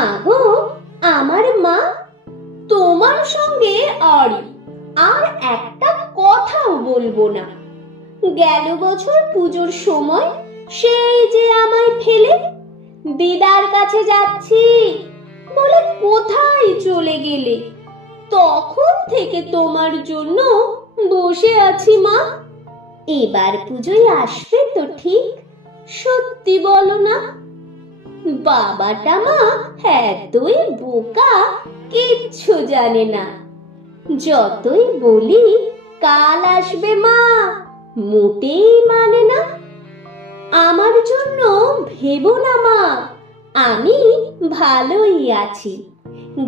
মা গো, আমার মা, তোমার সঙ্গে আর একটা কথাও বলবো না। গেল বছর পুজোর সময় সেই যে আমায় ফেলে দিদার কাছে যাচ্ছি বলে কোথায় চলে গেলে। তখন থেকে তোমার জন্য বসে আছি মা। এবার পুজোয় আসবে তো ঠিক? সত্যি বলো না? বাবাটা মা এতই বোকা, কিচ্ছু জানে না। যতই বলি কাল আসবে মা, মোটেই মানে না। আমার জন্য ভেবো না মা, আমি ভালোই আছি।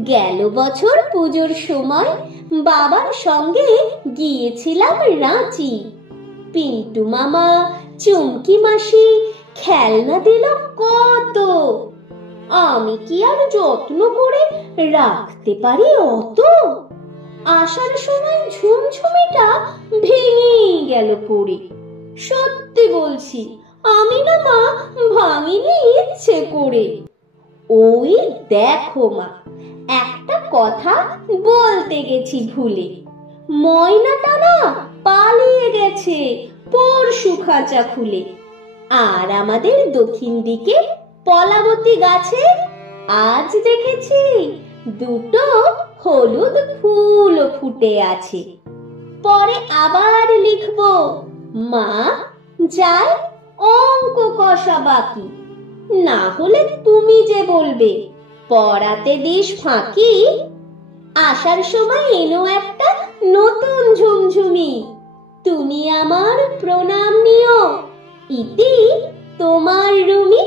গেল বছর পুজোর সময় বাবার সঙ্গে গিয়েছিলাম রাঁচি। পিন্টু মামা, চুমকি মাসি খেলনা দিল কত। আমি কি আর যত্ন করে রাখতে পারি অত? আসার সময় ঝুমঝুমিটা ভেঙেই গেল পড়ে। সত্যি বলছি, আমি না মা ভাঙিনি ইচ্ছে করে। ওই দেখো মা, একটা কথা বলতে গেছি ভুলে। ময়নাটা না পালিয়ে গেছে পরশু খাঁচা খুলে। আর আমাদের দক্ষিণ দিকে পলাবতী গাছে আজ দেখেছি দুটো হলুদ ফুল ফুটে আছে। পরে আবার লিখবো, মা যাই অঙ্ক কষা বাকি। না হলে তুমি যে বলবে পড়াতে দিস ফাঁকি। আসার সময় এনো একটা নতুন ঝুমঝুমি, তুমি আমার প্রণাম নিও। ইতি, তোমার রুমি।